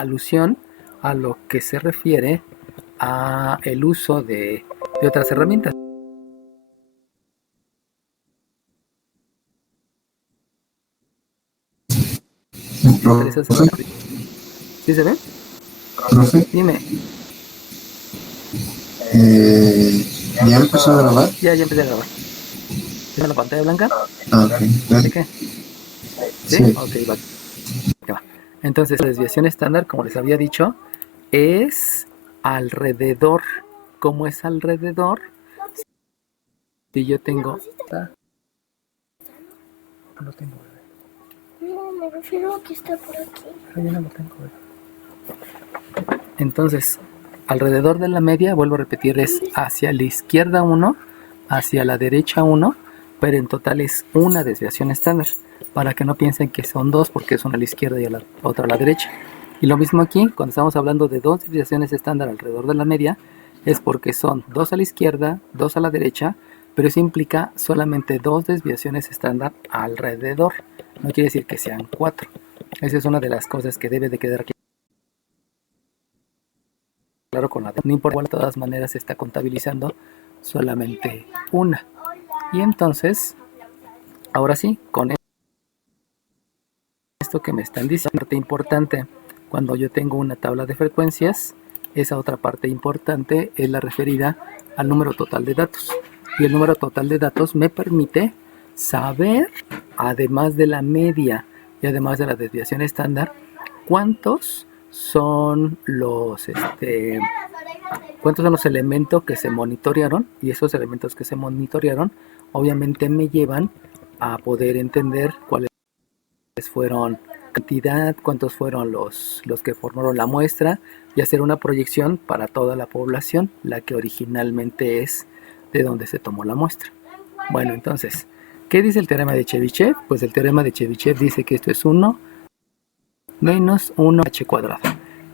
alusión a lo que se refiere a el uso de otras herramientas. ¿Sí se ve? Profe, Dime. ¿ya empezó a grabar? Ya empecé a grabar. ¿Tiene la pantalla blanca? Ah, ok. ¿De qué? ¿Sí? Sí. Ok, va. Entonces, la desviación estándar, como les había dicho, es alrededor. ¿Cómo es alrededor? Si yo tengo... No lo tengo, bebé. No, me refiero a que está por aquí. Pero yo no lo tengo, bebé. Entonces, alrededor de la media, vuelvo a repetir, es hacia la izquierda 1, hacia la derecha 1, pero en total es una desviación estándar, para que no piensen que son dos, porque es una a la izquierda y la otra a la derecha. Y lo mismo aquí, cuando estamos hablando de dos desviaciones estándar alrededor de la media, es porque son dos a la izquierda, dos a la derecha, pero eso implica solamente dos desviaciones estándar alrededor. No quiere decir que sean cuatro. Esa es una de las cosas que debe de quedar claro con la... No importa, de todas maneras se está contabilizando solamente una. Y entonces, ahora sí, con esto que me están diciendo, parte importante, cuando yo tengo una tabla de frecuencias, esa otra parte importante es la referida al número total de datos. Y el número total de datos me permite saber, además de la media y además de la desviación estándar, cuántos son los elementos que se monitorearon, y esos elementos que se monitorearon obviamente me llevan a poder entender cuáles fueron cantidad, cuántos fueron los que formaron la muestra, y hacer una proyección para toda la población, la que originalmente es de donde se tomó la muestra. Bueno, entonces, ¿qué dice el teorema de Chebyshev? Pues el teorema de Chebyshev dice que esto es 1 menos 1h cuadrado.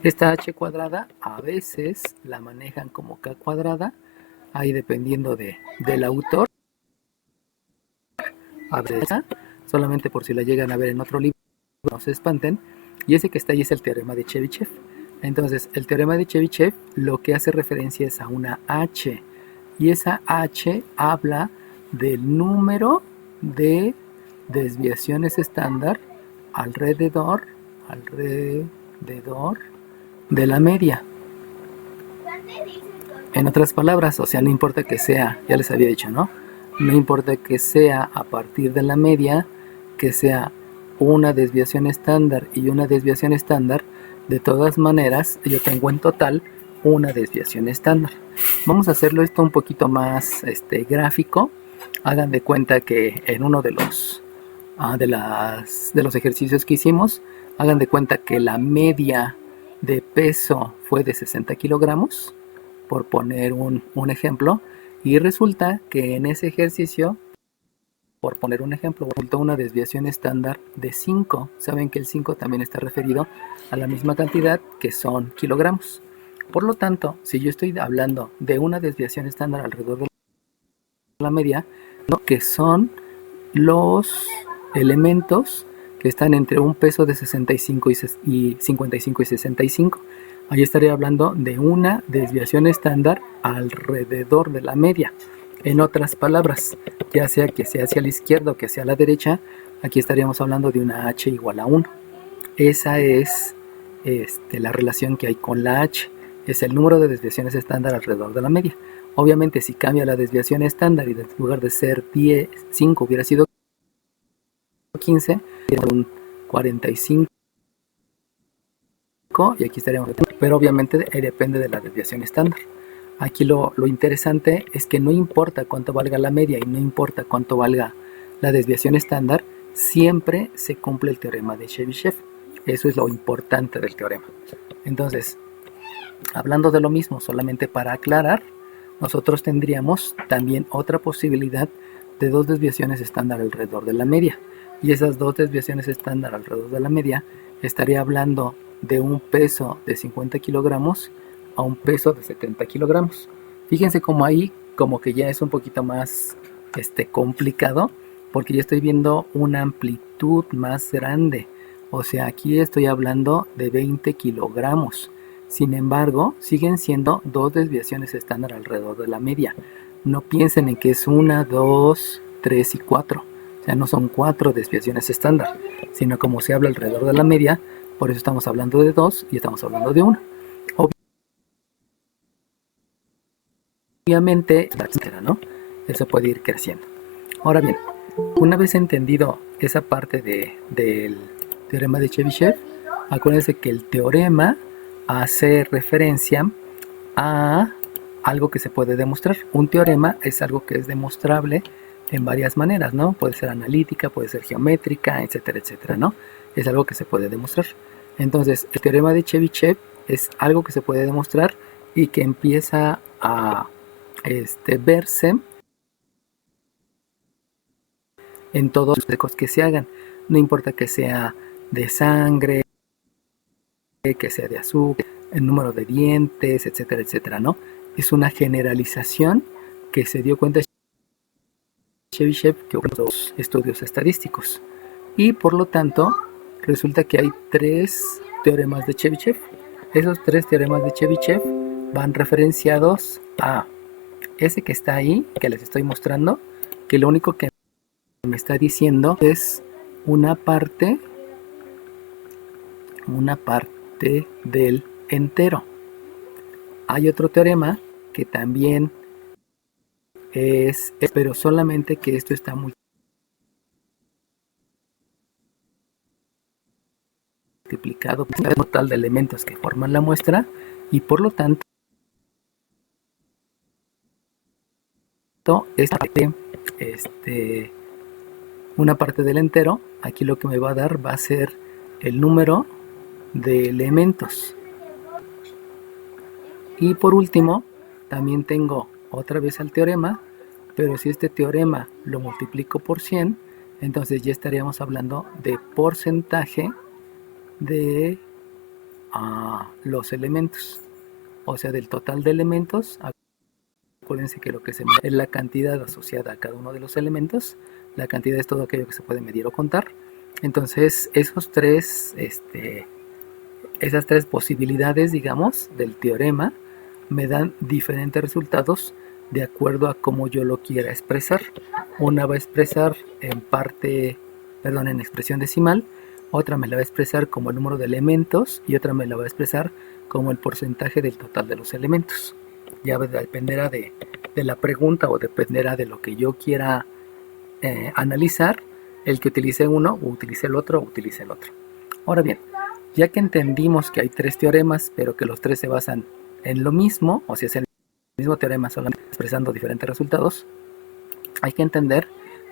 Esta h cuadrada a veces la manejan como k cuadrada, ahí dependiendo del autor. A veces, solamente por si la llegan a ver en otro libro, no se espanten. Y ese que está ahí es el teorema de Chebyshev. Entonces, el teorema de Chebyshev lo que hace referencia es a una h. Y esa h habla del número de desviaciones estándar alrededor de la media. En otras palabras, o sea, no importa que sea, ya les había dicho, ¿no? No importa que sea a partir de la media, que sea una desviación estándar y una desviación estándar, de todas maneras, yo tengo en total una desviación estándar. Vamos a hacerlo esto un poquito más gráfico. Hagan de cuenta que en uno de los ejercicios que hicimos, hagan de cuenta que la media de peso fue de 60 kilogramos, por poner un ejemplo, y resulta que en ese ejercicio, por poner un ejemplo, resultó una desviación estándar de 5. Saben que el 5 también está referido a la misma cantidad, que son kilogramos. Por lo tanto, si yo estoy hablando de una desviación estándar alrededor de la media, que son los elementos que están entre un peso de 65 y 55 y 65. Ahí estaría hablando de una desviación estándar alrededor de la media. En otras palabras, ya sea que sea hacia la izquierda o que sea a la derecha, aquí estaríamos hablando de una h igual a 1. Esa es la relación que hay con la h. Es el número de desviaciones estándar alrededor de la media. Obviamente, si cambia la desviación estándar y en lugar de ser 5 hubiera sido 15, un 45, y aquí estaríamos, pero obviamente depende de la desviación estándar. Aquí lo interesante es que no importa cuánto valga la media y no importa cuánto valga la desviación estándar, siempre se cumple el teorema de Chebyshev. Eso es lo importante del teorema. Entonces, hablando de lo mismo, solamente para aclarar, nosotros tendríamos también otra posibilidad de dos desviaciones estándar alrededor de la media. Y esas dos desviaciones estándar alrededor de la media, estaría hablando de un peso de 50 kilogramos a un peso de 70 kilogramos. Fíjense como ahí como que ya es un poquito más complicado, porque ya estoy viendo una amplitud más grande. O sea, aquí estoy hablando de 20 kilogramos. Sin embargo, siguen siendo dos desviaciones estándar alrededor de la media. No piensen en que es 1, 2, 3 y 4. O sea, no son 4 desviaciones estándar, sino como se habla alrededor de la media, por eso estamos hablando de 2 y estamos hablando de 1. Obviamente, ¿no? Eso puede ir creciendo. Ahora bien, una vez entendido esa parte del teorema de Chebyshev, acuérdense que el teorema hace referencia a algo que se puede demostrar. Un teorema es algo que es demostrable en varias maneras, ¿no? Puede ser analítica, puede ser geométrica, etcétera, etcétera, ¿no? Es algo que se puede demostrar. Entonces, el teorema de Chebyshev es algo que se puede demostrar y que empieza a verse en todos los ecos que se hagan. No importa que sea de sangre, que sea de azúcar, el número de dientes, etcétera, etcétera, ¿no? Es una generalización que se dio cuenta Chebyshev que hubo dos estudios estadísticos. Y por lo tanto, resulta que hay 3 teoremas de Chebyshev. Esos 3 teoremas de Chebyshev van referenciados a ese que está ahí, que les estoy mostrando, que lo único que me está diciendo es una parte del entero. Hay otro teorema que también es, pero solamente que esto está multiplicado por el total de elementos que forman la muestra y por lo tanto una parte del entero, aquí lo que me va a dar va a ser el número de elementos. Y por último, también tengo otra vez el teorema, pero si este teorema lo multiplico por 100, entonces ya estaríamos hablando de porcentaje de los elementos, o sea, del total de elementos. Acuérdense que lo que se mide es la cantidad asociada a cada uno de los elementos. La cantidad es todo aquello que se puede medir o contar. Entonces, esas tres posibilidades, digamos, del teorema, me dan diferentes resultados de acuerdo a cómo yo lo quiera expresar. Una va a expresar en expresión decimal, otra me la va a expresar como el número de elementos y otra me la va a expresar como el porcentaje del total de los elementos. Ya dependerá de la pregunta o dependerá de lo que yo quiera analizar, el que utilice uno o utilice el otro o utilice el otro. Ahora bien, ya que entendimos que hay 3 teoremas, pero que los 3 se basan en lo mismo, o sea, es el mismo teorema solamente expresando diferentes resultados, hay que entender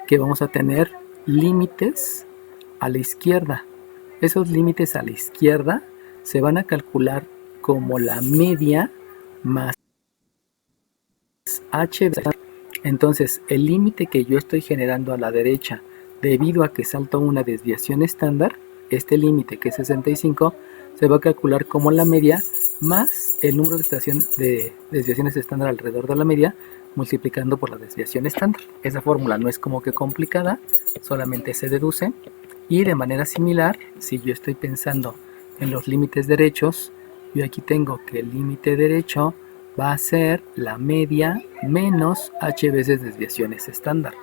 que vamos a tener límites a la izquierda. Esos límites a la izquierda se van a calcular como la media más h. Entonces, el límite que yo estoy generando a la derecha, debido a que salto una desviación estándar, este límite que es 65, se va a calcular como la media más el número de desviaciones estándar alrededor de la media, multiplicando por la desviación estándar. Esa fórmula no es como que complicada, solamente se deduce. Y de manera similar, si yo estoy pensando en los límites derechos, yo aquí tengo que el límite derecho va a ser la media menos h veces desviaciones estándar.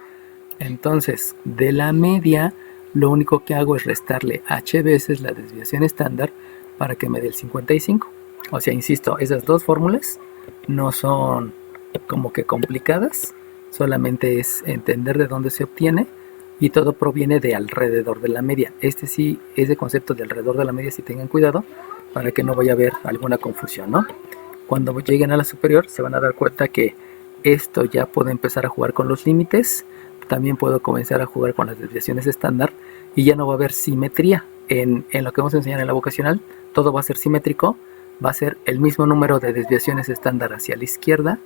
Entonces, de la media, lo único que hago es restarle h veces la desviación estándar para que me dé el 55. O sea, insisto, esas dos fórmulas no son como que complicadas, solamente es entender de dónde se obtiene y todo proviene de alrededor de la media. Ese concepto de alrededor de la media, si tengan cuidado para que no vaya a haber alguna confusión, ¿no? Cuando lleguen a la superior se van a dar cuenta que esto ya puedo empezar a jugar con los límites, también puedo comenzar a jugar con las desviaciones estándar y ya no va a haber simetría. En lo que vamos a enseñar en la vocacional, todo va a ser simétrico, va a ser el mismo número de desviaciones estándar hacia la izquierda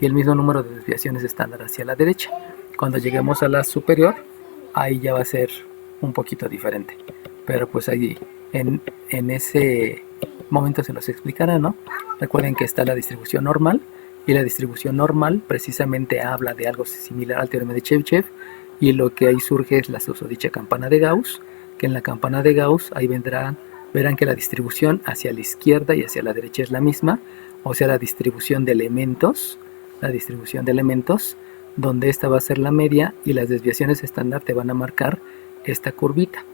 y el mismo número de desviaciones estándar hacia la derecha. Cuando lleguemos a la superior, ahí ya va a ser un poquito diferente. Pero pues ahí en ese momento se los explicará, ¿no? Recuerden que está la distribución normal y la distribución normal precisamente habla de algo similar al teorema de Chebyshev y lo que ahí surge es la susodicha campana de Gauss, que en la campana de Gauss ahí verán que la distribución hacia la izquierda y hacia la derecha es la misma, o sea, la distribución de elementos, donde esta va a ser la media y las desviaciones estándar te van a marcar esta curvita.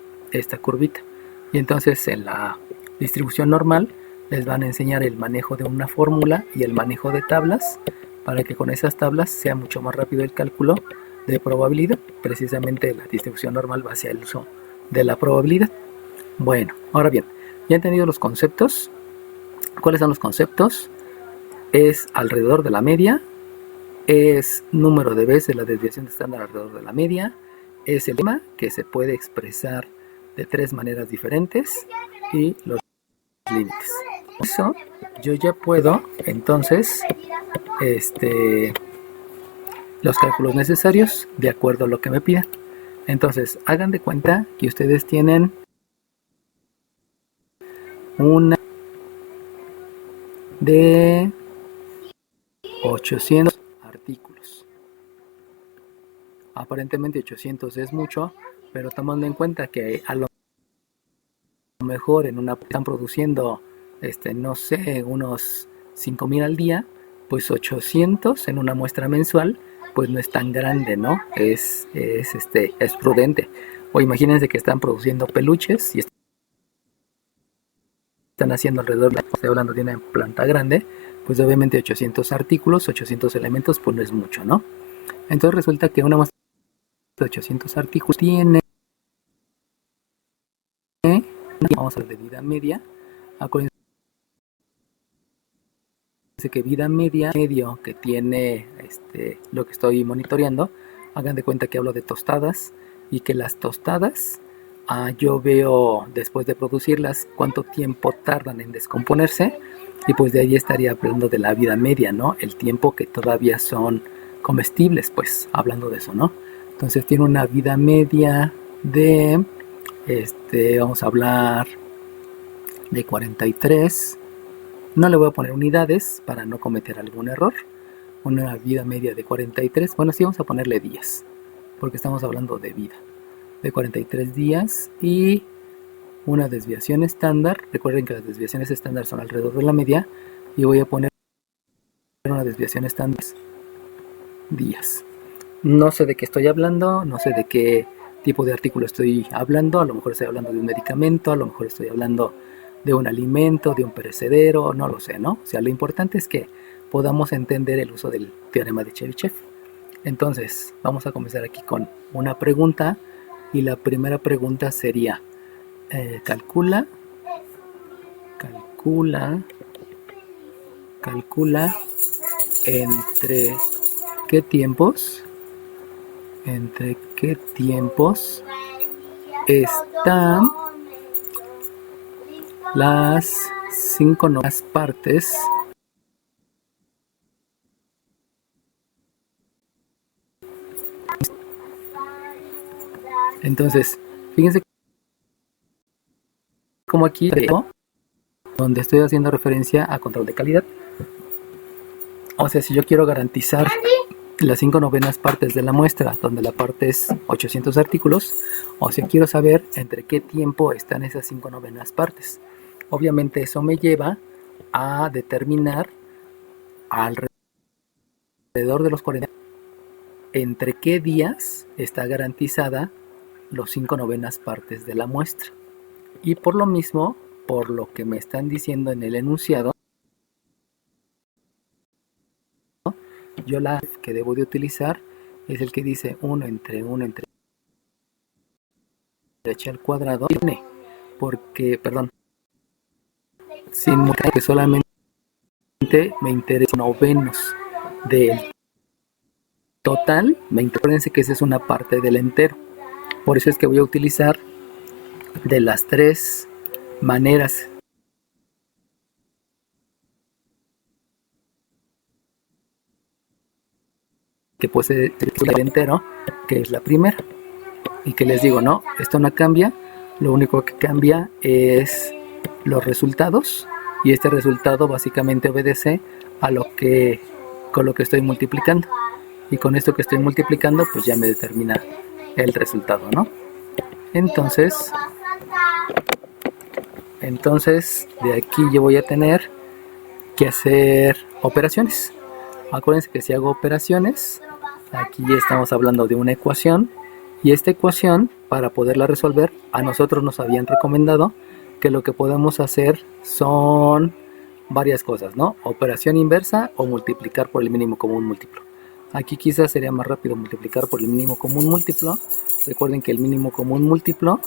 Y entonces en la distribución normal les van a enseñar el manejo de una fórmula y el manejo de tablas para que con esas tablas sea mucho más rápido el cálculo de probabilidad. Precisamente la distribución normal va hacia el uso de la probabilidad. Bueno, ahora bien, ya he entendido los conceptos. ¿Cuáles son los conceptos? Es alrededor de la media, es número de veces la desviación estándar alrededor de la media, es el lema que se puede expresar de 3 maneras diferentes y los límites. Eso yo ya puedo entonces los cálculos necesarios de acuerdo a lo que me pidan. Entonces hagan de cuenta que ustedes tienen una de 800 artículos. Aparentemente 800 es mucho, pero tomando en cuenta que a lo mejor en una están produciendo no sé, unos 5000 al día, pues 800 en una muestra mensual pues no es tan grande, ¿no? Es prudente. O imagínense que están produciendo peluches y están haciendo alrededor, estoy hablando de una planta grande, pues obviamente 800 artículos, 800 elementos, pues no es mucho, ¿no? Entonces resulta que una muestra de 800 artículos tiene, vamos a ver de vida media, acuérdense que vida media, medio que tiene lo que estoy monitoreando, hagan de cuenta que hablo de tostadas y que las tostadas, yo veo después de producirlas cuánto tiempo tardan en descomponerse y pues de ahí estaría hablando de la vida media, ¿no? El tiempo que todavía son comestibles, pues hablando de eso, ¿no? Entonces tiene una vida media de, vamos a hablar de 43. No le voy a poner unidades para no cometer algún error. Una vida media de 43. Bueno, sí vamos a ponerle días, porque estamos hablando de vida. De 43 días y una desviación estándar. Recuerden que las desviaciones estándar son alrededor de la media. Y voy a poner una desviación estándar días. No sé de qué estoy hablando, no sé de qué tipo de artículo estoy hablando. A lo mejor estoy hablando de un medicamento, a lo mejor estoy hablando de un alimento, de un perecedero, no lo sé, ¿no? O sea, lo importante es que podamos entender el uso del teorema de Chebyshev. Entonces, vamos a comenzar aquí con una pregunta y la primera pregunta sería, calcula entre qué tiempos están las 5 novenas partes entonces fíjense como aquí donde estoy haciendo referencia a control de calidad, o sea, si yo quiero garantizar las 5 novenas partes de la muestra, donde la parte es 800 artículos, o si quiero saber entre qué tiempo están esas 5 novenas partes. Obviamente eso me lleva a determinar alrededor de los 40 entre qué días está garantizada los 5 novenas partes de la muestra. Y por lo mismo, por lo que me están diciendo en el enunciado, yo la que debo de utilizar es el que dice 1 entre h al cuadrado, porque, perdón, sin mostrar que solamente me interesa novenos del total, acuérdense que esa es una parte del entero. Por eso es que voy a utilizar de las 3 maneras que puede ser el entero, que es la primera. Y que les digo, no, esto no cambia, lo único que cambia es los resultados, y este resultado básicamente obedece a con lo que estoy multiplicando, y con esto que estoy multiplicando pues ya me determina el resultado, ¿no? Entonces de aquí yo voy a tener que hacer operaciones. Acuérdense que si hago operaciones, aquí estamos hablando de una ecuación, y esta ecuación, para poderla resolver, a nosotros nos habían recomendado que lo que podemos hacer son varias cosas, ¿no? Operación inversa o multiplicar por el mínimo común múltiplo. Aquí quizás sería más rápido multiplicar por el mínimo común múltiplo. Recuerden que el mínimo común múltiplo,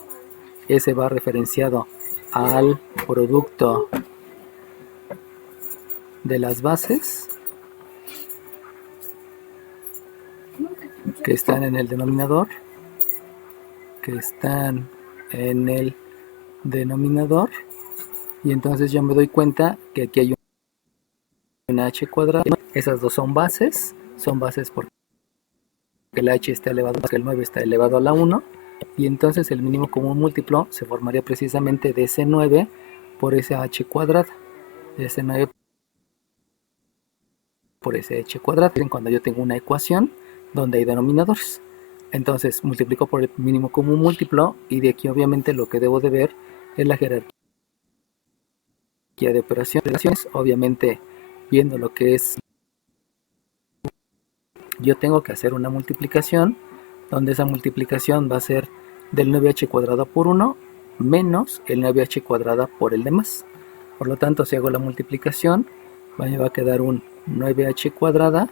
ese va referenciado al producto de las bases que están en el denominador, y entonces yo me doy cuenta que aquí hay una h cuadrada. Esas dos son bases porque el h está elevado a el 9 está elevado a la 1, y entonces el mínimo común múltiplo se formaría precisamente de ese 9 por ese h cuadrada, de ese 9 por ese h cuadrado, cuando yo tengo una ecuación donde hay denominadores. Entonces multiplico por el mínimo común múltiplo, y de aquí obviamente lo que debo de ver es la jerarquía de operaciones. Obviamente, viendo lo que es, yo tengo que hacer una multiplicación, donde esa multiplicación va a ser del 9h cuadrada por 1 menos el 9h cuadrada por el demás. Por lo tanto, si hago la multiplicación, me va a quedar un 9h cuadrada,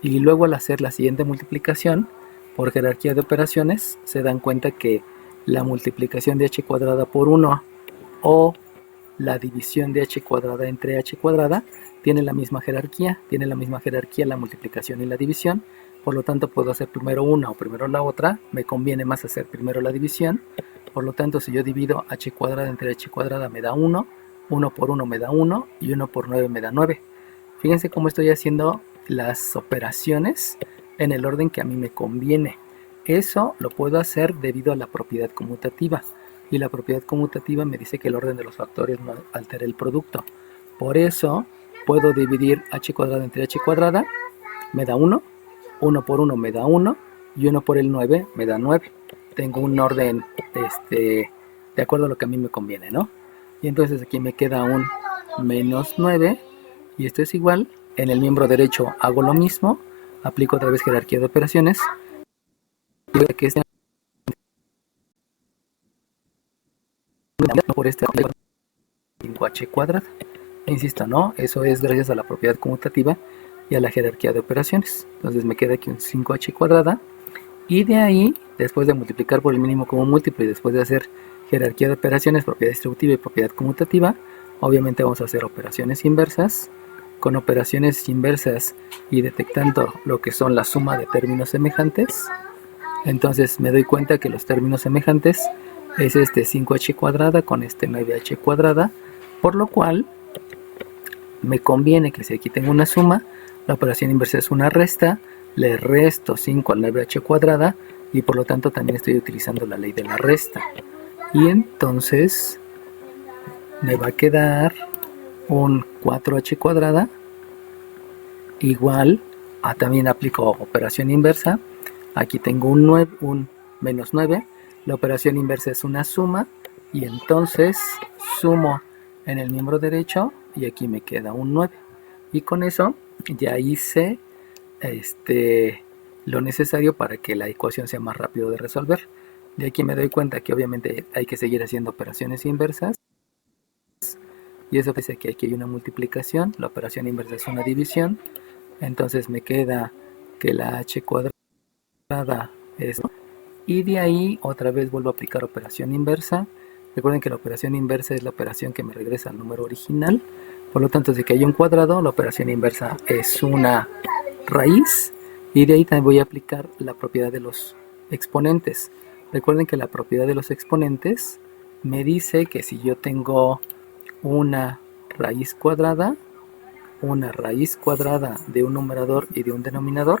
y luego al hacer la siguiente multiplicación por jerarquía de operaciones, se dan cuenta que la multiplicación de h cuadrada por 1 o la división de h cuadrada entre h cuadrada tiene la misma jerarquía la multiplicación y la división. Por lo tanto, puedo hacer primero una o primero la otra. Me conviene más hacer primero la división. Por lo tanto, si yo divido h cuadrada entre h cuadrada, me da 1, 1 por 1 me da 1, y 1 por 9 me da 9. Fíjense cómo estoy haciendo las operaciones en el orden que a mí me conviene. Eso lo puedo hacer debido a la propiedad conmutativa, y la propiedad conmutativa me dice que el orden de los factores no altera el producto. Por eso puedo dividir h cuadrada entre h cuadrada, me da 1, 1 por 1 me da 1, y 1 por el 9 me da 9. Tengo un orden de acuerdo a lo que a mí me conviene, ¿no? Y entonces aquí me queda un menos 9, y esto es igual. En el miembro derecho hago lo mismo, aplico otra vez jerarquía de operaciones, y que este por este 5h cuadrada. Insisto, ¿no? Eso es gracias a la propiedad conmutativa y a la jerarquía de operaciones. Entonces me queda aquí un 5h cuadrada, y de ahí, después de multiplicar por el mínimo común múltiplo y después de hacer jerarquía de operaciones, propiedad distributiva y propiedad conmutativa, obviamente vamos a hacer operaciones inversas. Con operaciones inversas y detectando lo que son la suma de términos semejantes, entonces me doy cuenta que los términos semejantes es este 5h cuadrada con este 9h cuadrada, por lo cual me conviene que si aquí tengo una suma, la operación inversa es una resta, le resto 5 al 9h cuadrada, y por lo tanto también estoy utilizando la ley de la resta. Y entonces me va a quedar un 4h cuadrada igual a, también aplico operación inversa. Aquí tengo un menos 9. La operación inversa es una suma, y entonces sumo en el miembro derecho, y aquí me queda un 9. Y con eso ya hice lo necesario para que la ecuación sea más rápido de resolver. De aquí me doy cuenta que obviamente hay que seguir haciendo operaciones inversas, y eso dice que aquí hay una multiplicación, la operación inversa es una división. Entonces me queda que la h cuadrada es, y de ahí otra vez vuelvo a aplicar operación inversa. Recuerden que la operación inversa es la operación que me regresa al número original. Por lo tanto, si que hay un cuadrado, la operación inversa es una raíz, y de ahí también voy a aplicar la propiedad de los exponentes. Recuerden que la propiedad de los exponentes me dice que si yo tengo una raíz cuadrada de un numerador y de un denominador,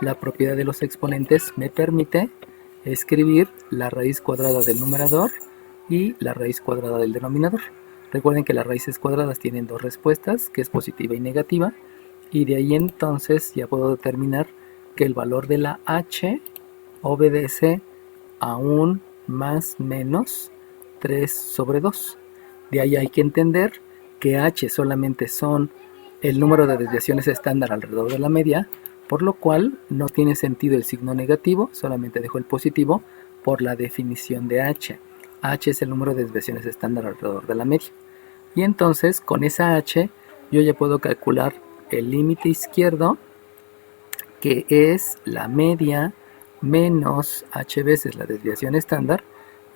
la propiedad de los exponentes me permite escribir la raíz cuadrada del numerador y la raíz cuadrada del denominador. Recuerden que las raíces cuadradas tienen dos respuestas, que es positiva y negativa, y de ahí entonces ya puedo determinar que el valor de la h obedece a un más menos 3 sobre 2. De ahí hay que entender que h solamente son el número de desviaciones estándar alrededor de la media, por lo cual no tiene sentido el signo negativo, solamente dejo el positivo por la definición de h. H es el número de desviaciones estándar alrededor de la media. Y entonces con esa h yo ya puedo calcular el límite izquierdo, que es la media menos h veces la desviación estándar,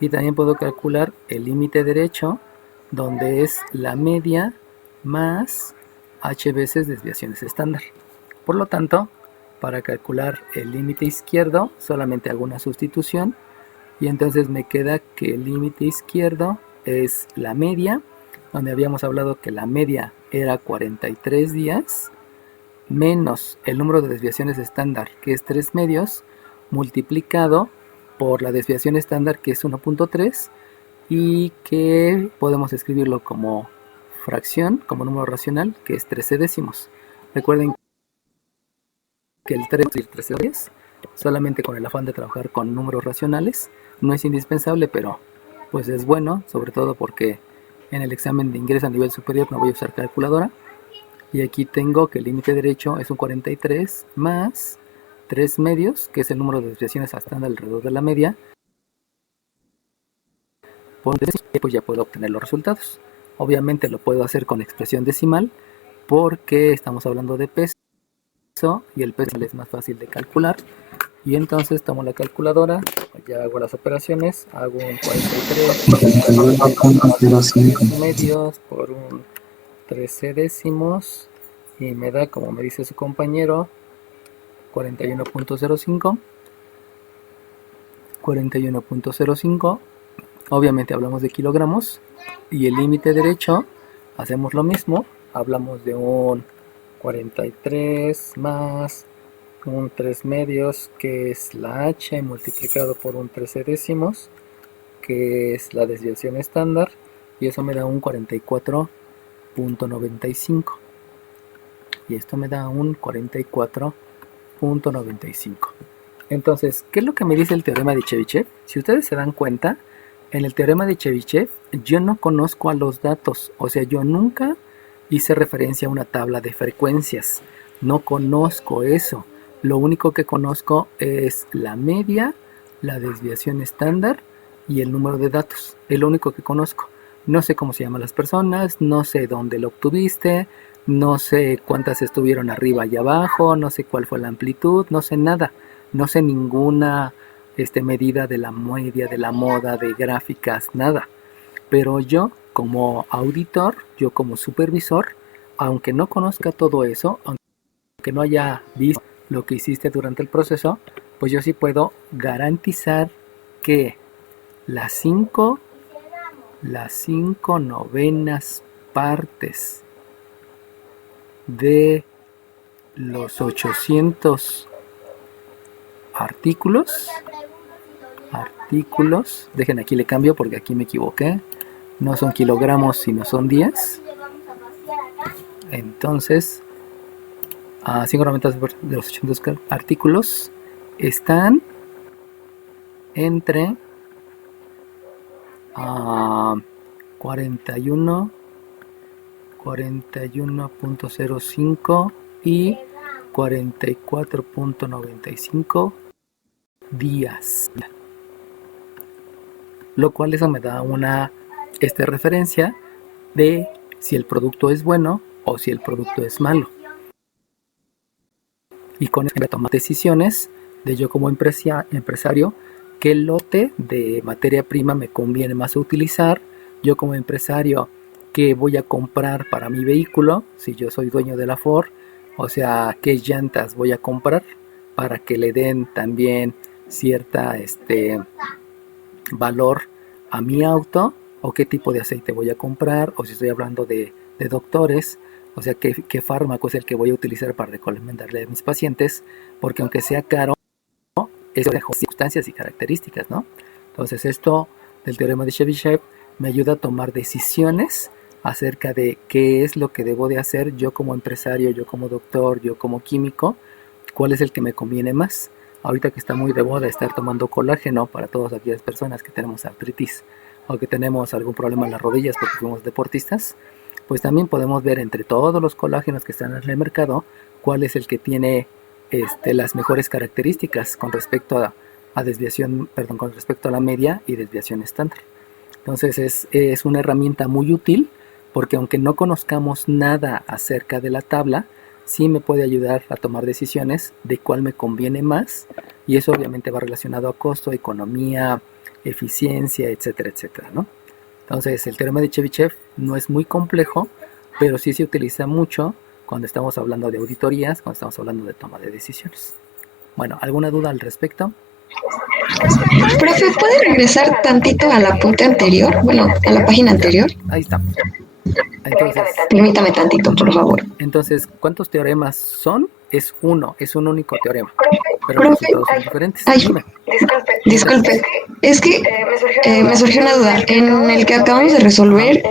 y también puedo calcular el límite derecho, donde es la media más h veces desviaciones estándar. Por lo tanto, para calcular el límite izquierdo solamente hago una sustitución, y entonces me queda que el límite izquierdo es la media, donde habíamos hablado que la media era 43 días, menos el número de desviaciones estándar, que es 3 medios, multiplicado por la desviación estándar, que es 1.3, y que podemos escribirlo como fracción, como número racional, que es 13 décimos. Recuerden que el 13 solamente con el afán de trabajar con números racionales. No es indispensable, pero pues es bueno, sobre todo porque en el examen de ingreso a nivel superior no voy a usar calculadora. Y aquí tengo que el límite derecho es un 43 más 3 medios, que es el número de desviaciones estándar alrededor de la media. Pues ya puedo obtener los resultados. Obviamente lo puedo hacer con expresión decimal, porque estamos hablando de peso, y el peso es más fácil de calcular. Y entonces tomo la calculadora, ya hago las operaciones, hago un 43 medios por un 13 décimos, y me da, como me dice su compañero, 41.05. 41.05. Obviamente hablamos de kilogramos. Y el límite derecho, hacemos lo mismo, hablamos de un 43 más un 3 medios, que es la h, multiplicado por un 13 décimos, que es la desviación estándar, y eso me da un 44.95. Y esto me da un 44.95. Entonces, ¿qué es lo que me dice el teorema de Chebyshev? Si ustedes se dan cuenta, en el teorema de Chebyshev yo no conozco a los datos, o sea, yo nunca hice referencia a una tabla de frecuencias, no conozco eso. Lo único que conozco es la media, la desviación estándar y el número de datos. Es lo único que conozco. No sé cómo se llaman las personas, no sé dónde lo obtuviste, no sé cuántas estuvieron arriba y abajo, no sé cuál fue la amplitud, no sé nada. No sé ninguna medida de la media, de la moda, de gráficas, nada. Pero yo como auditor, yo como supervisor, aunque no conozca todo eso, aunque no haya visto lo que hiciste durante el proceso, pues yo sí puedo garantizar que las 5 novenas partes de los 800 artículos, dejen aquí le cambio porque aquí me equivoqué, no son kilogramos sino son días. Entonces, 5 novenas de los 800 artículos están entre 41.05 y 44.95 días, lo cual eso me da una referencia de si el producto es bueno o si el producto es malo, y con eso voy a tomar decisiones de yo como empresario qué lote de materia prima me conviene más utilizar, yo como empresario qué voy a comprar para mi vehículo, si yo soy dueño de la Ford, o sea, qué llantas voy a comprar para que le den también cierta valor a mi auto, o qué tipo de aceite voy a comprar, o si estoy hablando de doctores, o sea, qué fármaco es el que voy a utilizar para recomendarle a mis pacientes, porque aunque sea caro, es de circunstancias y características, ¿no? Entonces esto del teorema de Chebyshev me ayuda a tomar decisiones acerca de qué es lo que debo de hacer yo como empresario, yo como doctor, yo como químico, cuál es el que me conviene más. ahorita que está muy de moda estar tomando colágeno para todas aquellas personas que tenemos artritis o que tenemos algún problema en las rodillas porque fuimos deportistas, pues también podemos ver entre todos los colágenos que están en el mercado cuál es el que tiene las mejores características con respecto a desviación, perdón, con respecto a la media y desviación estándar. Entonces es una herramienta muy útil porque aunque no conozcamos nada acerca de la tabla, sí me puede ayudar a tomar decisiones de cuál me conviene más, y eso obviamente va relacionado a costo, economía, eficiencia, etcétera, etcétera, ¿no? Entonces el teorema de Chebyshev no es muy complejo, pero sí se utiliza mucho cuando estamos hablando de auditorías, cuando estamos hablando de toma de decisiones. Bueno, ¿alguna duda al respecto? Profe, ¿puede regresar tantito a la apunte anterior? Bueno, a la página anterior. Ahí estamos. Entonces, Permítame tantito, por favor. Entonces, ¿cuántos teoremas son? Es uno, es un único teorema, pero los Profe, resultados son diferentes. ay, Dime. disculpe, es que me surgió una duda. En el que acabamos de resolver,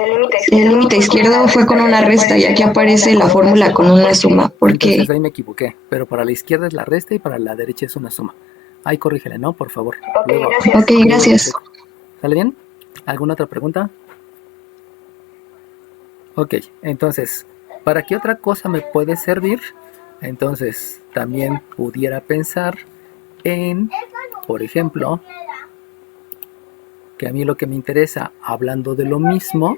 el límite izquierdo fue con una resta y aquí aparece la fórmula con una suma. ¿Por Entonces qué? ahí me equivoqué, pero para la izquierda es la resta y para la derecha es una suma. Ahí corrígele, ¿no? Por favor. Luego, Ok, gracias. ¿sale bien? ¿Alguna otra pregunta? Ok, entonces, ¿para qué otra cosa me puede servir? Entonces, también pudiera pensar en, por ejemplo, que a mí lo que me interesa, hablando de lo mismo,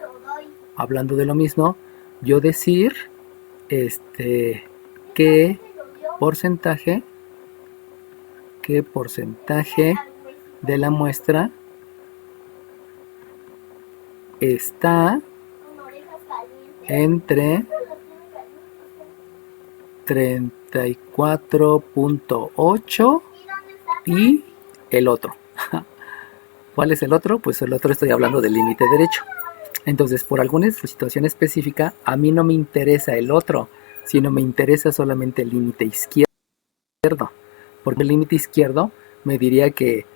yo decir, qué porcentaje de la muestra está entre 34.8 y el otro. ¿Cuál es el otro? Pues el otro estoy hablando del límite derecho. Entonces, por alguna situación específica, a mí no me interesa el otro, sino me interesa solamente el límite izquierdo. Porque el límite izquierdo me diría que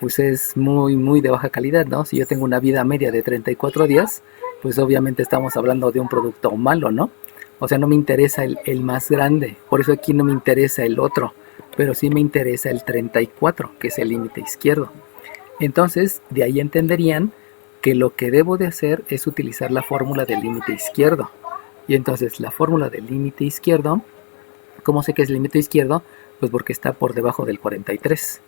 pues es muy, muy de baja calidad, ¿no? Si yo tengo una vida media de 34 días, pues obviamente estamos hablando de un producto malo, ¿no? O sea, no me interesa el más grande, por eso aquí no me interesa el otro, pero sí me interesa el 34, que es el límite izquierdo. Entonces, de ahí entenderían que lo que debo de hacer es utilizar la fórmula del límite izquierdo. Y entonces, la fórmula del límite izquierdo, ¿cómo sé que es límite izquierdo? Pues porque está por debajo del 43.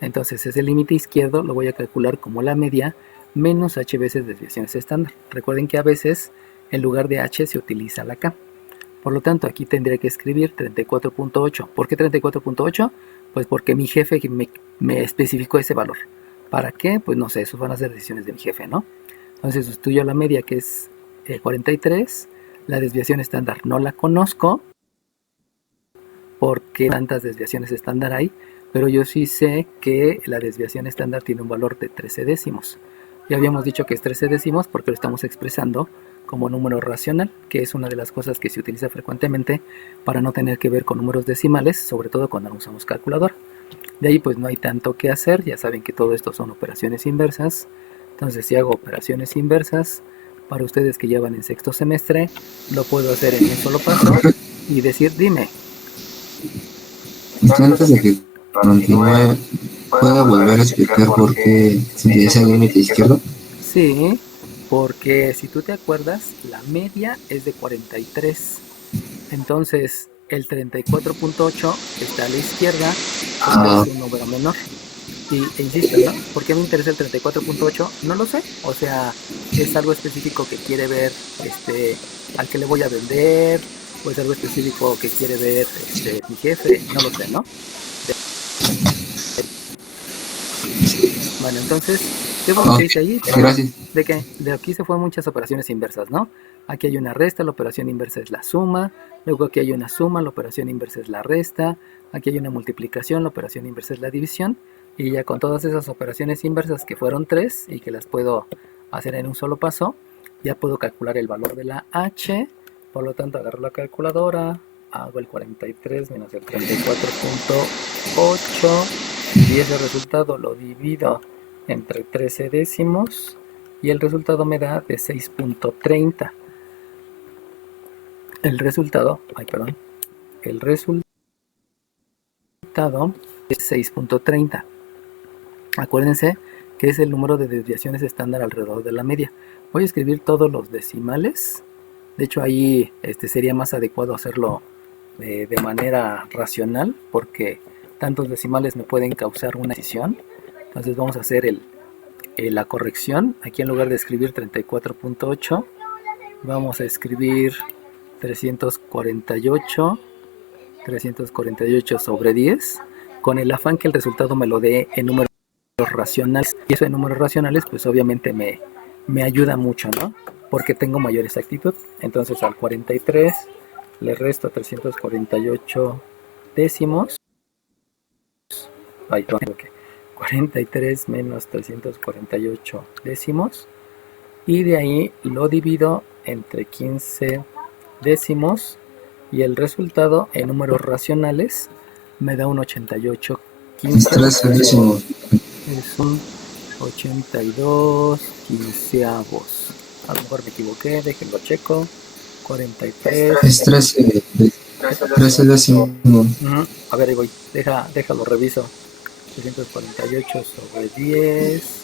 Entonces, ese límite izquierdo lo voy a calcular como la media menos h veces desviaciones estándar. Recuerden que a veces en lugar de h se utiliza la k. Por lo tanto, aquí tendré que escribir 34.8. ¿Por qué 34.8? Pues porque mi jefe me especificó ese valor. ¿Para qué? Pues no sé, esos van a ser decisiones de mi jefe, ¿no? Entonces sustituyo la media, que es 43. La desviación estándar no la conozco porque tantas desviaciones estándar hay, pero yo sí sé que la desviación estándar tiene un valor de 13 décimos. Ya habíamos dicho que es 13 décimos porque lo estamos expresando como número racional, que es una de las cosas que se utiliza frecuentemente para no tener que ver con números decimales, sobre todo cuando no usamos calculadora. De ahí pues no hay tanto que hacer, ya saben que todo esto son operaciones inversas. Entonces si hago operaciones inversas, para ustedes que llevan en sexto semestre, lo puedo hacer en un solo paso y decir, dime. Antes de que continúe, ¿puede volver a explicar por qué se utiliza el límite izquierdo? Sí, porque si tú te acuerdas, la media es de 43. Entonces, el 34.8 que está a la izquierda es un número menor. E insisto, ¿no? ¿Por qué me interesa el 34.8? No lo sé. O sea, es algo específico que quiere ver al que le voy a vender, o es algo específico que quiere ver mi jefe, no lo sé, ¿no? Bueno, entonces, ¿qué fue lo que hice ahí? Gracias. De que de aquí se fueron muchas operaciones inversas, ¿no? Aquí hay una resta, la operación inversa es la suma, luego aquí hay una suma, la operación inversa es la resta, aquí hay una multiplicación, la operación inversa es la división, y ya con todas esas operaciones inversas que fueron 3 y que las puedo hacer en un solo paso, ya puedo calcular el valor de la h, por lo tanto agarro la calculadora, hago el 43 menos el 34.8 y ese resultado lo divido entre 13 décimos y el resultado me da de 6.30. El resultado 6.30. Acuérdense que es el número de desviaciones estándar alrededor de la media. Voy a escribir todos los decimales. De hecho, ahí sería más adecuado hacerlo de manera racional, porque tantos decimales me pueden causar una decisión. Entonces vamos a hacer la corrección. Aquí en lugar de escribir 34.8, vamos a escribir 348 sobre 10, con el afán que el resultado me lo dé en números racionales. Y eso de números racionales, pues obviamente me ayuda mucho, ¿no? Porque tengo mayor exactitud. Entonces al 43 le resto 348 décimos. Ay, 43 menos 348 décimos. Y de ahí lo divido entre 15 décimos. Y el resultado en números racionales me da un 88 Es 13 décimos. Es un 82 quinceavos. A lo mejor me equivoqué, déjenlo checo. 43. Es 13 décimos. A ver, ahí voy. Déjalo reviso. 348 sobre 10.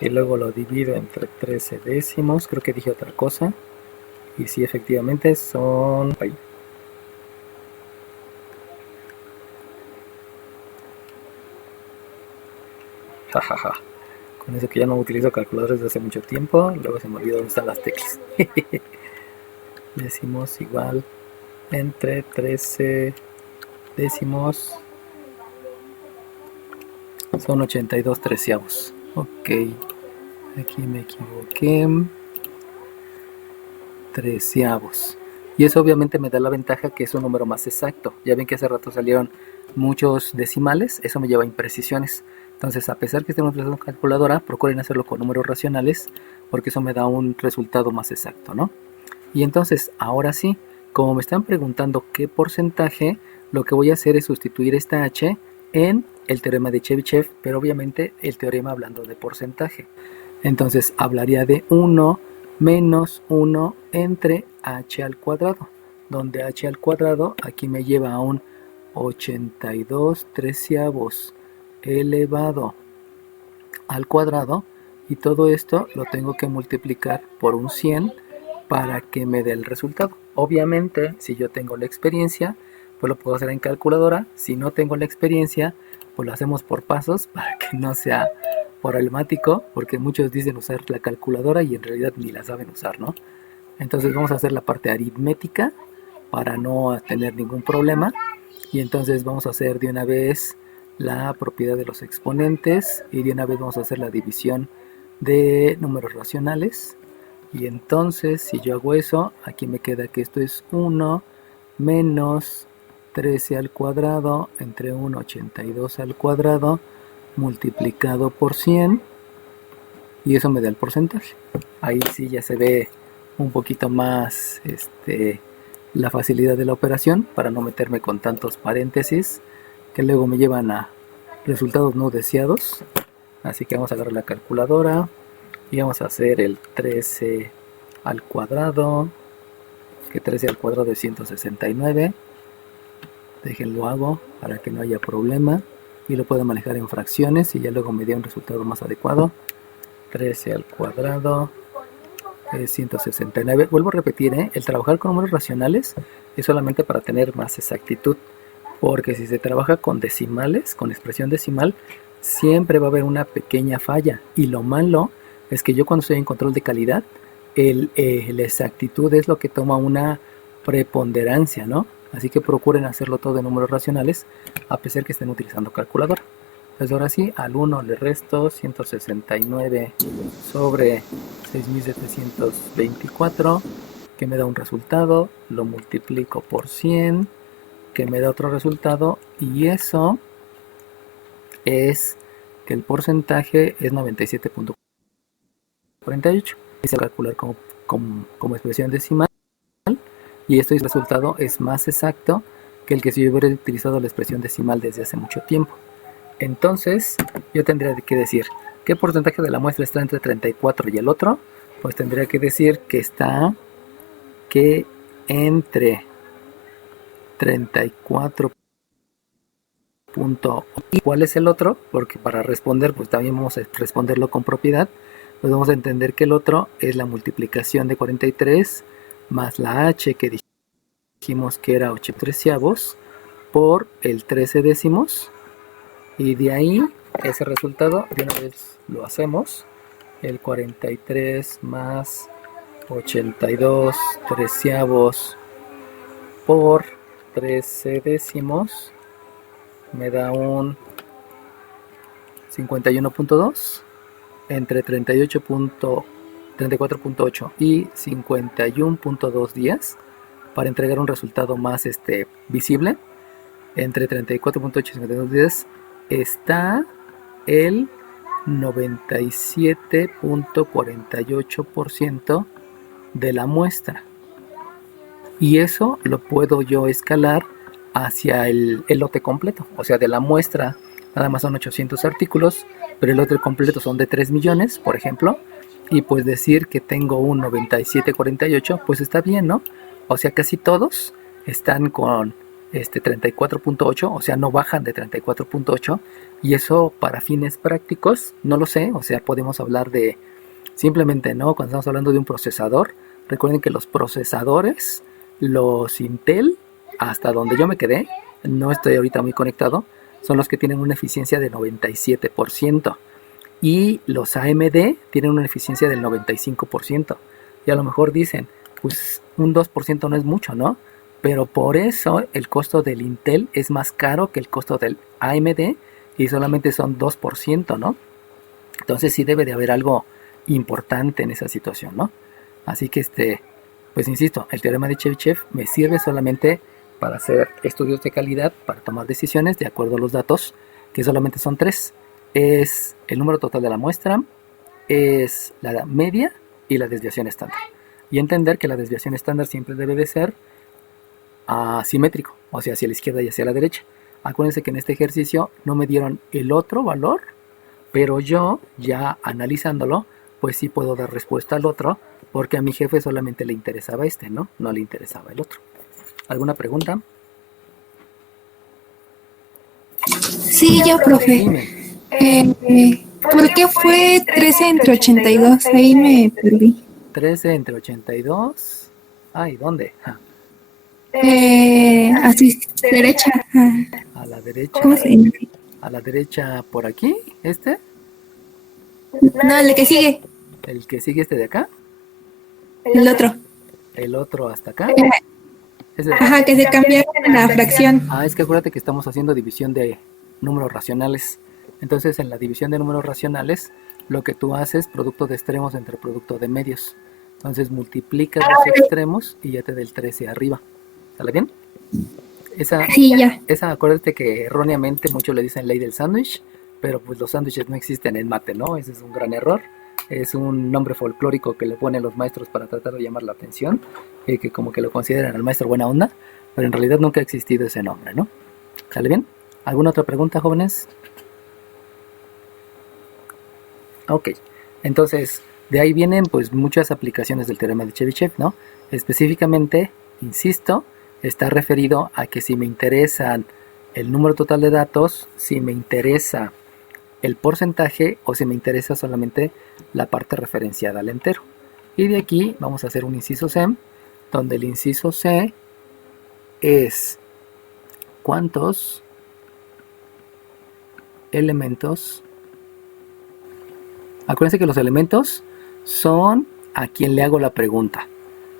Y luego lo divido entre 13 décimos. Creo que dije otra cosa. Y sí, efectivamente son... Ahí. Jajaja. Con eso que ya no utilizo calculadores desde hace mucho tiempo. Luego se me olvidó dónde están las teclas. Decimos igual entre 13 décimos. Son 82 treceavos. Ok. Aquí me equivoqué. Treceavos. Y eso obviamente me da la ventaja que es un número más exacto. Ya ven que hace rato salieron muchos decimales. Eso me lleva a imprecisiones. Entonces, a pesar que estén utilizando calculadora, procuren hacerlo con números racionales, porque eso me da un resultado más exacto, ¿no? Y entonces, ahora sí, como me están preguntando qué porcentaje, lo que voy a hacer es sustituir esta h en el teorema de Chebyshev, pero obviamente el teorema hablando de porcentaje. Entonces, hablaría de 1 menos 1 entre h al cuadrado, donde h al cuadrado aquí me lleva a un 82 treceavos elevado al cuadrado, y todo esto lo tengo que multiplicar por un 100 para que me dé el resultado. Obviamente, si yo tengo la experiencia, pues lo puedo hacer en calculadora. Si no tengo la experiencia, pues lo hacemos por pasos para que no sea problemático, porque muchos dicen usar la calculadora y en realidad ni la saben usar, ¿no? Entonces vamos a hacer la parte aritmética para no tener ningún problema, y entonces vamos a hacer de una vez la propiedad de los exponentes, y de una vez vamos a hacer la división de números racionales. Y entonces, si yo hago eso, aquí me queda que esto es 1 menos 13 al cuadrado entre 1, 82 al cuadrado, multiplicado por 100, y eso me da el porcentaje. Ahí sí ya se ve un poquito más la facilidad de la operación, para no meterme con tantos paréntesis que luego me llevan a resultados no deseados. Así que vamos a agarrar la calculadora y vamos a hacer el 13 al cuadrado, que 13 al cuadrado es 169. Déjenlo hago para que no haya problema y lo puedo manejar en fracciones y ya luego me dé un resultado más adecuado. 13 al cuadrado es 169. Vuelvo a repetir, el trabajar con números racionales es solamente para tener más exactitud, porque si se trabaja con decimales, con expresión decimal, siempre va a haber una pequeña falla. Y lo malo es que yo, cuando estoy en control de calidad, la exactitud es lo que toma una preponderancia, ¿no? Así que procuren hacerlo todo en números racionales, a pesar que estén utilizando calculadora. Pues ahora sí, al 1 le resto 169 sobre 6724, que me da un resultado. Lo multiplico por 100, que me da otro resultado, y eso es que el porcentaje es 97.48. Es calcular como expresión decimal, y este resultado es más exacto que el que si yo hubiera utilizado la expresión decimal desde hace mucho tiempo. Entonces yo tendría que decir qué porcentaje de la muestra está entre 34 y el otro. Pues tendría que decir que está entre 34% punto. ¿Y cuál es el otro? Porque para responder, pues también vamos a responderlo con propiedad. Pues vamos a entender que el otro es la multiplicación de 43 más la h que dijimos que era 8 treceavos por el 13 décimos. Y de ahí, ese resultado, de una vez lo hacemos. El 43 más 82 treceavos por 13 décimos me da un 51.2 entre 34.8 y 51.2 días para entregar un resultado más visible. Entre 34.8 y 52 días está el 97.48% de la muestra. Y eso lo puedo yo escalar hacia el lote completo. O sea, de la muestra nada más son 800 artículos, pero el lote completo son de 3 millones, por ejemplo. Y pues decir que tengo un 97.48, pues está bien, ¿no? O sea, casi todos están con 34.8, o sea, no bajan de 34.8. Y eso para fines prácticos, no lo sé. O sea, podemos hablar de simplemente, ¿no? Cuando estamos hablando de un procesador, recuerden que los procesadores, los Intel, hasta donde yo me quedé, no estoy ahorita muy conectado, son los que tienen una eficiencia de 97%. Y los AMD tienen una eficiencia del 95%. Y a lo mejor dicen, pues un 2% no es mucho, ¿no? Pero por eso el costo del Intel es más caro que el costo del AMD y solamente son 2%, ¿no? Entonces sí debe de haber algo importante en esa situación, ¿no? Así que pues insisto, el teorema de Chebyshev me sirve solamente para hacer estudios de calidad, para tomar decisiones de acuerdo a los datos, que solamente son 3. Es el número total de la muestra, es la media y la desviación estándar. Y entender que la desviación estándar siempre debe de ser asimétrico, o sea, hacia la izquierda y hacia la derecha. Acuérdense que en este ejercicio no me dieron el otro valor, pero yo ya analizándolo, pues sí puedo dar respuesta al otro, porque a mi jefe solamente le interesaba ¿no? No le interesaba el otro. ¿Alguna pregunta? Sí, yo, profe. Dime. ¿Por qué fue 13 entre 82? Ahí me perdí. 13 entre 82. Ay, ¿dónde? Así, derecha. A la derecha. ¿Cómo se llama? A la derecha por aquí, No, el que sigue. el que sigue de acá, El otro. el otro hasta acá. Ajá, que se cambiaron la fracción. Es que acuérdate que estamos haciendo división de números racionales. Entonces en la división de números racionales, lo que tú haces, producto de extremos entre producto de medios. Entonces multiplicas los extremos y ya te da el 13 arriba. ¿Sale bien? Sí, ya. Esa, acuérdate que erróneamente muchos le dicen ley del sándwich, pero pues los sándwiches no existen en mate, ¿no? Ese es un gran error. Es un nombre folclórico que le ponen los maestros para tratar de llamar la atención, que como que lo consideran al maestro buena onda, pero en realidad nunca ha existido ese nombre, ¿no? ¿Sale bien? ¿Alguna otra pregunta, jóvenes? Ok, entonces de ahí vienen pues muchas aplicaciones del teorema de Chebyshev, ¿no? Específicamente, insisto, está referido a que si me interesan el número total de datos, si me interesa el porcentaje o si me interesa solamente la parte referenciada al entero. Y de aquí vamos a hacer un inciso C, donde el inciso C es cuántos elementos. Acuérdense que los elementos son a quien le hago la pregunta.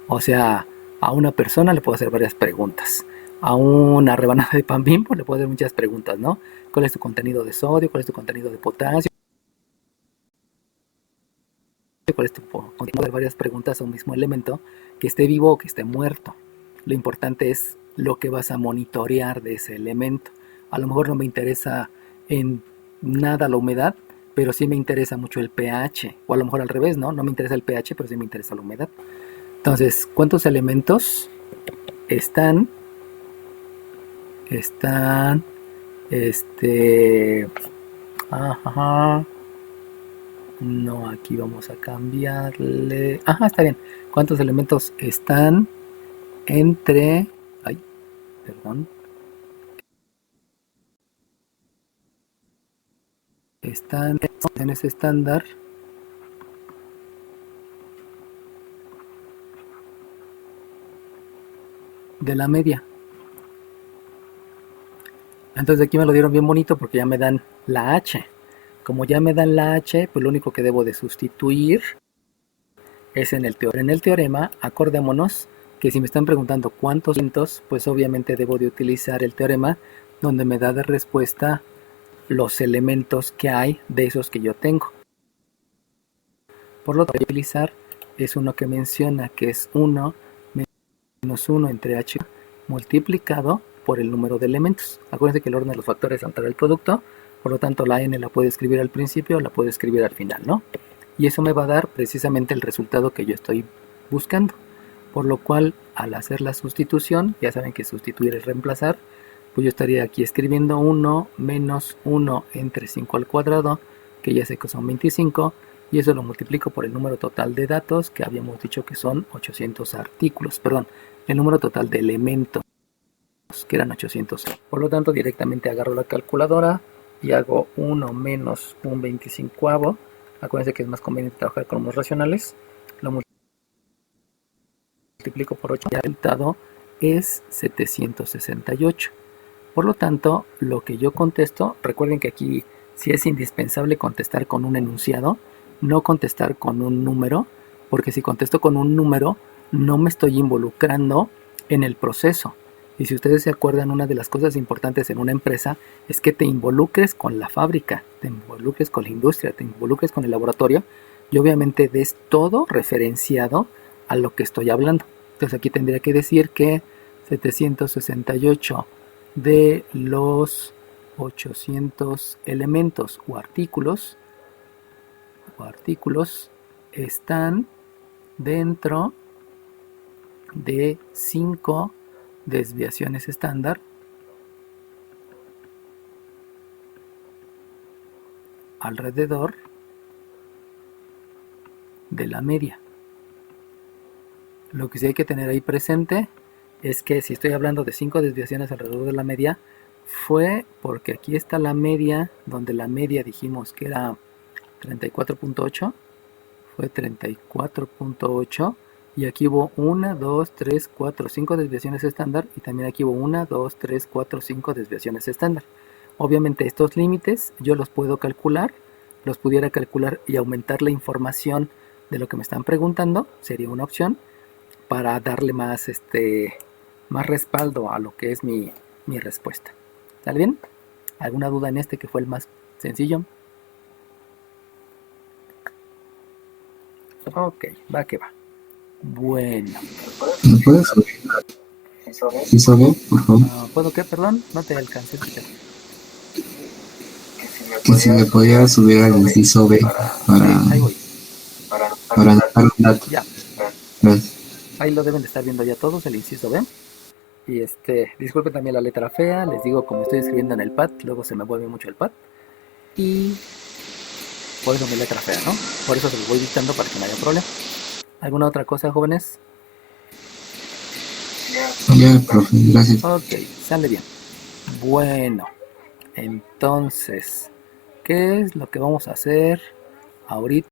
O sea, a una persona le puedo hacer varias preguntas. A una rebanada de pan Bimbo le puedo hacer muchas preguntas, ¿no? ¿Cuál es tu contenido de sodio? ¿Cuál es tu contenido de potasio? ¿Cuál es tu contenido? De varias preguntas a un mismo elemento, que esté vivo o que esté muerto. Lo importante es lo que vas a monitorear de ese elemento. A lo mejor no me interesa en nada la humedad, pero sí me interesa mucho el pH. O a lo mejor al revés, ¿no? No me interesa el pH, pero sí me interesa la humedad. Entonces, ¿cuántos elementos están no, aquí vamos a cambiarle, está bien, ¿cuántos elementos están entre, perdón, están en ese estándar de la media. Entonces aquí me lo dieron bien bonito porque ya me dan la H. Como ya me dan la H, pues lo único que debo de sustituir es en el teorema. En el teorema, acordémonos que si me están preguntando cuántos cientos, pues obviamente debo de utilizar el teorema donde me da de respuesta los elementos que hay de esos que yo tengo. Por lo tanto, voy a utilizar es uno que menciona que es 1 menos 1 entre h multiplicado por el número de elementos. Acuérdense que el orden de los factores altera el producto, por lo tanto la n la puedo escribir al principio o la puedo escribir al final, ¿no? Y eso me va a dar precisamente el resultado que yo estoy buscando. Por lo cual, al hacer la sustitución, ya saben que sustituir es reemplazar, pues yo estaría aquí escribiendo 1 menos 1 entre 5 al cuadrado, que ya sé que son 25, y eso lo multiplico por el número total de datos, que habíamos dicho que son 800 artículos, perdón, el número total de elementos, que eran 800. Por lo tanto, directamente agarro la calculadora y hago 1 menos un 25avo. Acuérdense que es más conveniente trabajar con números racionales. Lo multiplico por 8 y el resultado es 768. Por lo tanto, lo que yo contesto, recuerden que aquí sí es indispensable contestar con un enunciado, no contestar con un número, porque si contesto con un número, no me estoy involucrando en el proceso. Y si ustedes se acuerdan, una de las cosas importantes en una empresa es que te involucres con la fábrica, te involucres con la industria, te involucres con el laboratorio y obviamente des todo referenciado a lo que estoy hablando. Entonces aquí tendría que decir que 768 de los 800 elementos o artículos están dentro de 5 desviaciones estándar alrededor de la media. Lo que sí hay que tener ahí presente es que si estoy hablando de 5 desviaciones alrededor de la media, fue porque aquí está la media, donde la media dijimos que era 34.8, fue 34.8, y aquí hubo 1, 2, 3, 4, 5 desviaciones estándar, y también aquí hubo 1, 2, 3, 4, 5 desviaciones estándar. Obviamente estos límites yo los puedo calcular, los pudiera calcular y aumentar la información de lo que me están preguntando, sería una opción, para darle más, más respaldo a lo que es mi respuesta. ¿Sale bien? ¿Alguna duda en este que fue el más sencillo? Ok, va que va. Bueno. ¿Me puedes subir? ¿Sí sabe, por favor? ¿Puedo qué? Perdón, no te alcancé a escuchar. Que si me podía subir al inciso B Ahí voy. para anotar un dato. Ya. Gracias. Ahí lo deben de estar viendo ya todos, el inciso B. Y disculpen también la letra fea, les digo como estoy escribiendo en el pad, luego se me vuelve mucho el pad. Y por eso mi letra fea, ¿no? Por eso se los voy dictando para que no haya problema. ¿Alguna otra cosa, jóvenes? Ya, profe, gracias. Ok, sale bien. Bueno, entonces, ¿qué es lo que vamos a hacer ahorita?